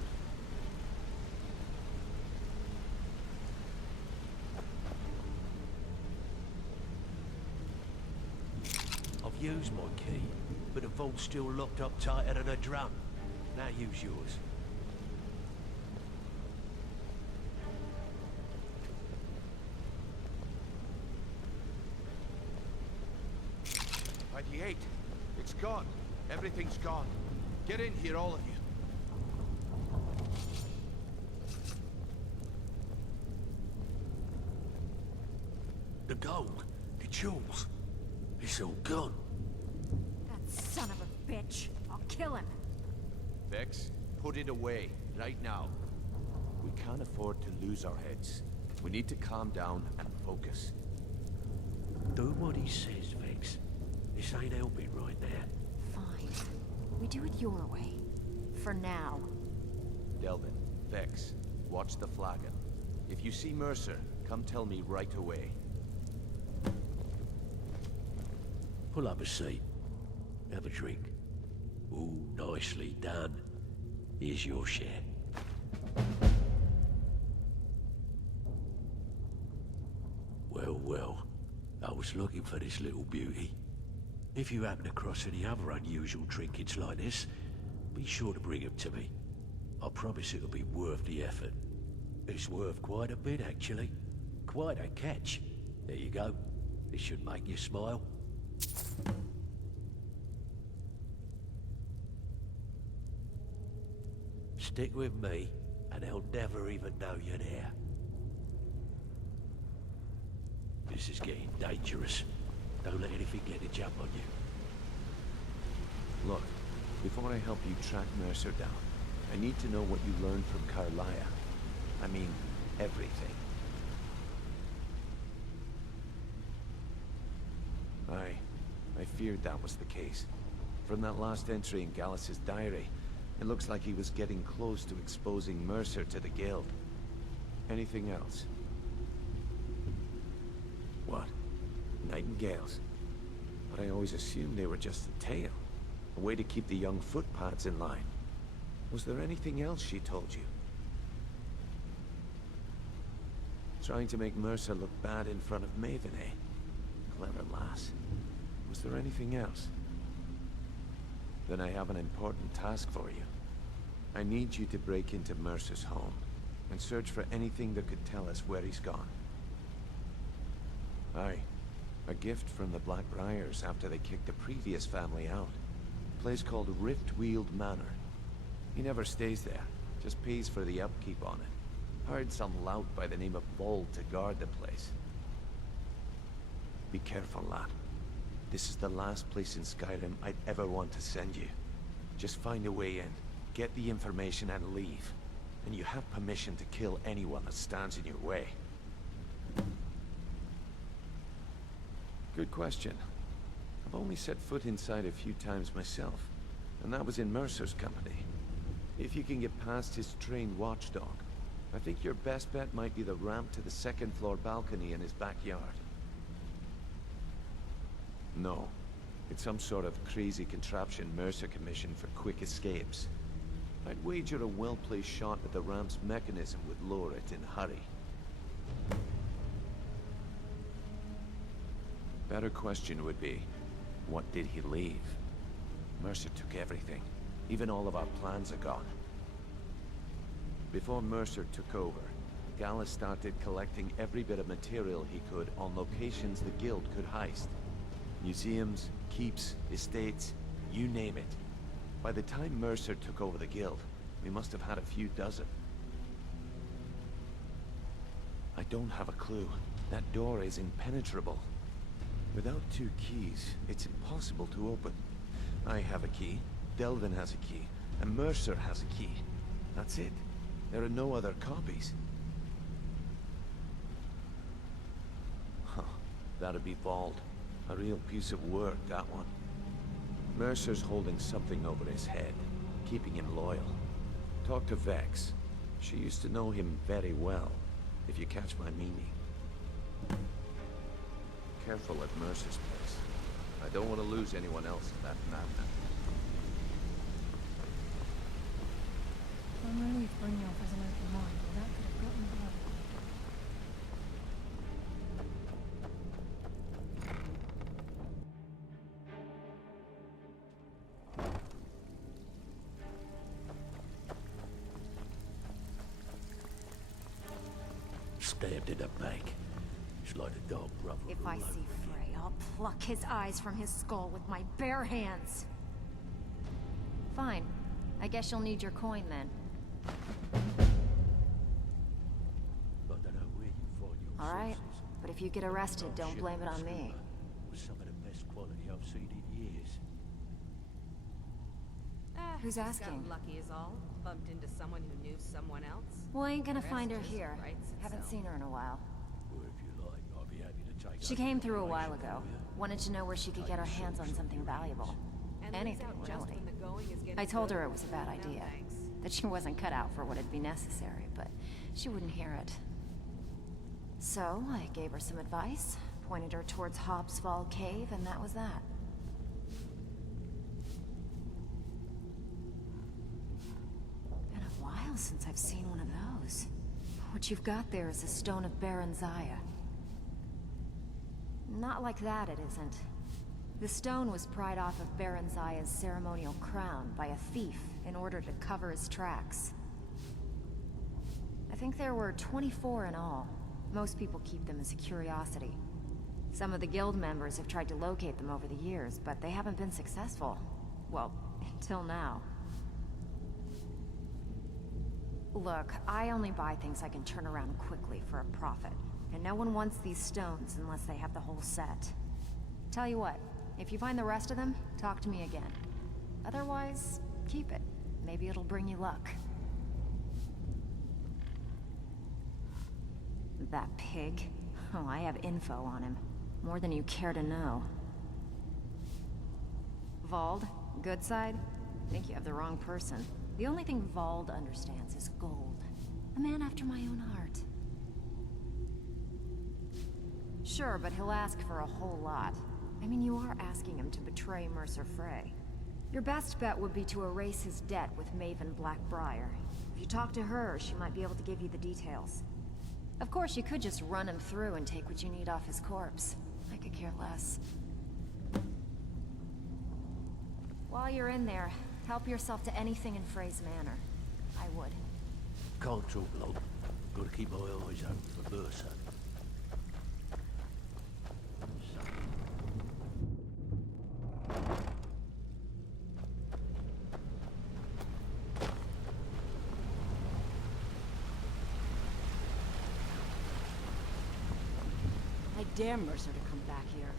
I've used my key, but the vault's still locked up tighter than a drum. Now use yours. It's gone. Everything's gone. Get in here, all of you. The gold, the jewels, it's all gone. That son of a bitch. I'll kill him. Vex, put it away, right now. We can't afford to lose our heads. We need to calm down and focus. Do what he says, Vex. This ain't helping right there. Fine. We do it your way. For now. Delvin, Vex, watch the flagon. If you see Mercer, come tell me right away. Pull up a seat. Have a drink. Ooh, nicely done. Here's your share. Well, well. I was looking for this little beauty. If you happen across any other unusual trinkets like this, be sure to bring them to me. I promise it'll be worth the effort. It's worth quite a bit, actually. Quite a catch. There you go. This should make you smile. Stick with me, and they'll never even know you're there. This is getting dangerous. Don't let anything get a jump on you. Look, before I help you track Mercer down, I need to know what you learned from Carlia. I mean, everything. I feared that was the case. From that last entry in Gallus's diary, it looks like he was getting close to exposing Mercer to the Guild. Anything else? What? Nightingales? But I always assumed they were just a tale. A way to keep the young footpads in line. Was there anything else she told you? Trying to make Mercer look bad in front of Maven, eh? Clever lass. Was there anything else? Then I have an important task for you. I need you to break into Mercer's home and search for anything that could tell us where he's gone. Aye. A gift from the Blackbriars after they kicked the previous family out. A place called Riftweald Manor. He never stays there, just pays for the upkeep on it. Hired some lout by the name of Vold to guard the place. Be careful, lad. This is the last place in Skyrim I'd ever want to send you. Just find a way in, get the information and leave. And you have permission to kill anyone that stands in your way. Good question. I've only set foot inside a few times myself, and that was in Mercer's company. If you can get past his trained watchdog, I think your best bet might be the ramp to the second floor balcony in his backyard. No. It's some sort of crazy contraption Mercer commissioned for quick escapes. I'd wager a well-placed shot at the ramp's mechanism would lower it in a hurry. Better question would be, what did he leave? Mercer took everything. Even all of our plans are gone. Before Mercer took over, Gallus started collecting every bit of material he could on locations the Guild could heist. Museums, keeps, estates, you name it. By the time Mercer took over the Guild, we must have had a few dozen. I don't have a clue. That door is impenetrable. Without 2 keys, it's impossible to open. I have a key, Delvin has a key, and Mercer has a key. That's it. There are no other copies. Huh. That'd be Vold. A real piece of work, that one. Mercer's holding something over his head, keeping him loyal. Talk to Vex. She used to know him very well, if you catch my meaning. Careful at Mercer's place. I don't want to lose anyone else in that madness. I'm relieved Brynjolf has an open mind, or that could have gotten bloody. Stabbed in the back. It's like a dog brother. If I see Frey, I'll pluck his eyes from his skull with my bare hands. Fine. I guess you'll need your coin then. Alright, but if you get arrested, don't blame it on me. Was some of the best quality I've seen in years. Who's asking? Lucky is all. bumped into someone who knew someone else? Well, I ain't gonna The find her rest just here. writes Haven't itself. seen her in a while. Well, if you like, I'll be happy to take She over came the through a while operation ago. for you. Wanted to know where she could get her hands on something valuable. And Anything, leaves out just really. when the going is getting I told good. her it was a bad No, idea. thanks. That she wasn't cut out for what'd be necessary, but she wouldn't hear it. So, I gave her some advice, pointed her towards Hobbs Fall Cave, and that was that. Been a while since I've seen one of those. What you've got there is a stone of Baron Zaya. Not like that, it isn't. The stone was pried off of Baron Zaya's ceremonial crown by a thief in order to cover his tracks. I think there were 24 in all. Most people keep them as a curiosity. Some of the guild members have tried to locate them over the years, but they haven't been successful. Well, until now. Look, I only buy things I can turn around quickly for a profit. And no one wants these stones unless they have the whole set. Tell you what, if you find the rest of them, talk to me again. Otherwise, keep it. Maybe it'll bring you luck. That pig? Oh, I have info on him. More than you care to know. Vald, good side? Think you have the wrong person. The only thing Vald understands is gold. A man after my own heart. Sure, but he'll ask for a whole lot. I mean, you are asking him to betray Mercer Frey. Your best bet would be to erase his debt with Maven Blackbriar. If you talk to her, she might be able to give you the details. Of course, you could just run him through and take what you need off his corpse. I could care less. While you're in there, help yourself to anything in Frey's Manor. I would. Can't talk long. Gotta keep my eyes open for Mercer. I dare Mercer to come back here.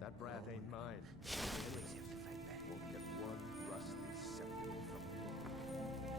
That brat ain't mine. Won't get one rusty scepter from me.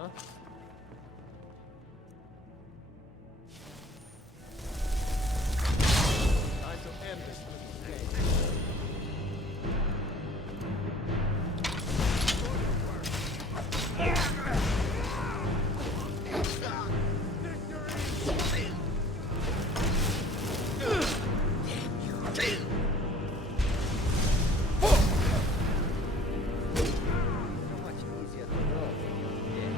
Huh? Time to end this little game. So much easier to roll when you're dead.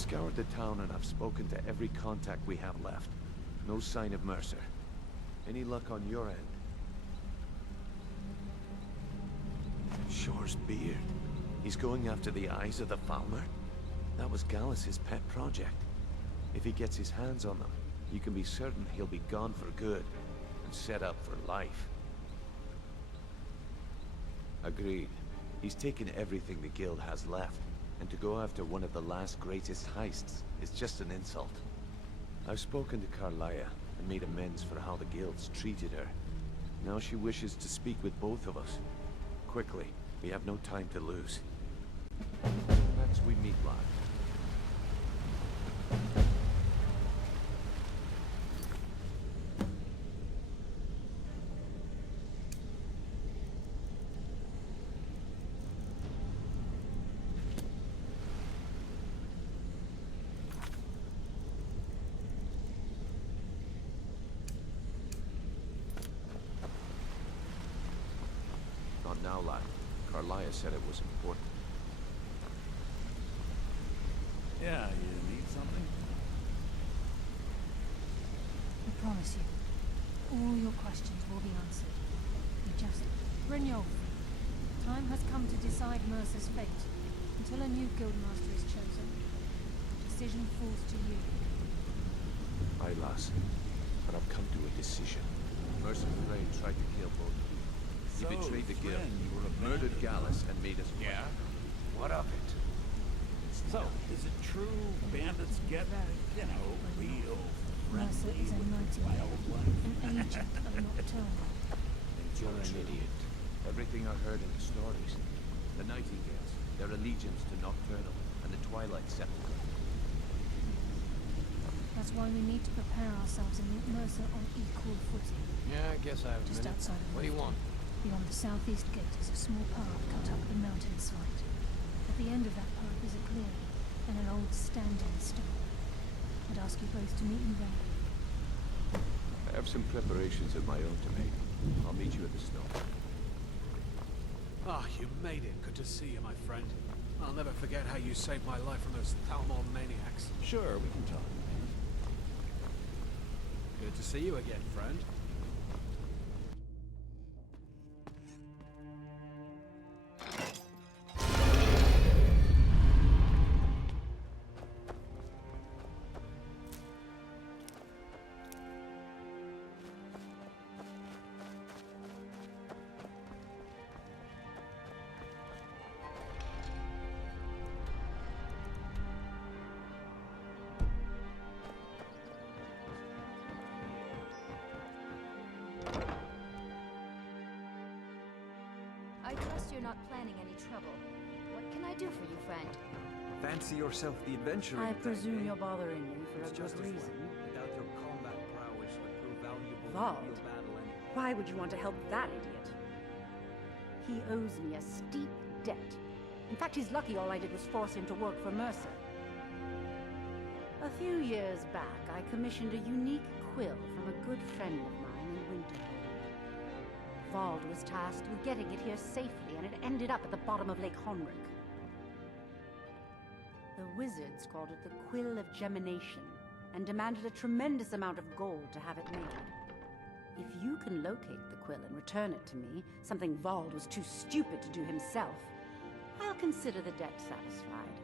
I've scoured the town and I've spoken to every contact we have left. No sign of Mercer. Any luck on your end? Shore's beard. He's going after the eyes of the Falmer? That was Gallus's pet project. If he gets his hands on them, you can be certain he'll be gone for good, and set up for life. Agreed. He's taken everything the Guild has left, and to go after one of the last greatest heists is just an insult. I've spoken to Carlia, and made amends for how the Guild's treated her. Now she wishes to speak with both of us. Quickly, we have no time to lose. Next we meet live. Not now, lad. Carlia said it was important. Yeah, you need something? I promise you, all your questions will be answered. You just... Brynjolf, time has come to decide Mercer's fate. Until a new guildmaster is chosen, the decision falls to you. Aye, lass. But I've come to a decision. Mercer Frey tried to kill both of you. He betrayed the Guild, murdered Gallus, and made us... Yeah? What of it? So, is it true bandits get, you know, real Mercer friendly is a with nightingale, wildlife? an agent of Nocturnal. You're an idiot. Everything I heard in the stories. The Nightingales, their allegiance to Nocturnal, and the Twilight Sepulchre. That's why we need to prepare ourselves and meet Mercer on equal footing. Yeah, I guess I have a Just minute. outside of What do you want? Beyond the southeast gate is a small path cut up the mountainside. At the end of that path is a clearing and an old standing stone. I'd ask you both to meet me there. I have some preparations of my own to make. I'll meet you at the stone. Ah, you made it. Good to see you, my friend. I'll never forget how you saved my life from those Thalmor maniacs. Sure, we can talk. Good to see you again, friend. I trust you're not planning any trouble. What can I do for you, friend? Fancy yourself the adventurer. I presume you're bothering me for a good reason. Without your combat prowess would prove valuable in Vald? real battle anyway. Why would you want to help that idiot? He owes me a steep debt. In fact, he's lucky all I did was force him to work for Mercer. A few years back, I commissioned a unique quill from a good friend of mine in Winterhold. Vald was tasked with getting it here safely, and it ended up at the bottom of Lake Honric. The wizards called it the Quill of Gemination, and demanded a tremendous amount of gold to have it made. If you can locate the quill and return it to me, something Vald was too stupid to do himself, I'll consider the debt satisfied.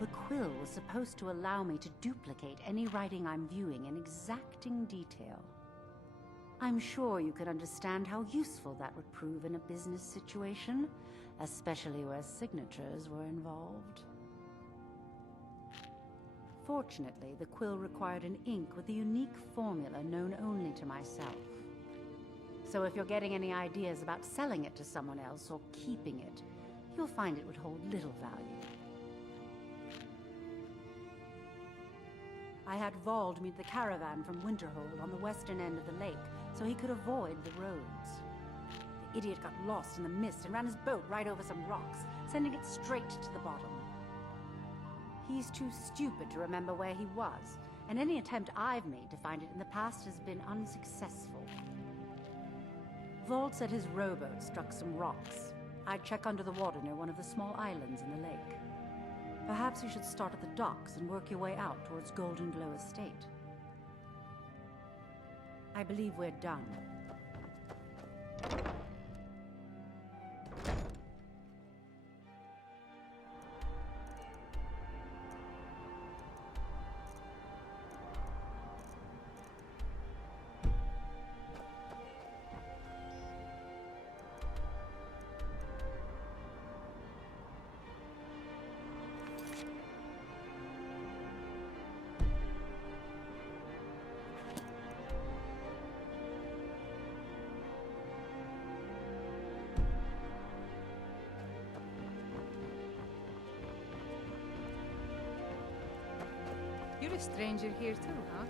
The quill was supposed to allow me to duplicate any writing I'm viewing in exacting detail. I'm sure you can understand how useful that would prove in a business situation, especially where signatures were involved. Fortunately, the quill required an ink with a unique formula known only to myself. So if you're getting any ideas about selling it to someone else or keeping it, you'll find it would hold little value. I had Vald meet the caravan from Winterhold on the western end of the lake, so he could avoid the roads. The idiot got lost in the mist and ran his boat right over some rocks, sending it straight to the bottom. He's too stupid to remember where he was, and any attempt I've made to find it in the past has been unsuccessful. Vald said his rowboat struck some rocks, I'd check under the water near one of the small islands in the lake. Perhaps you should start at the docks and work your way out towards Golden Glow Estate. I believe we're done. You're a stranger here too, huh?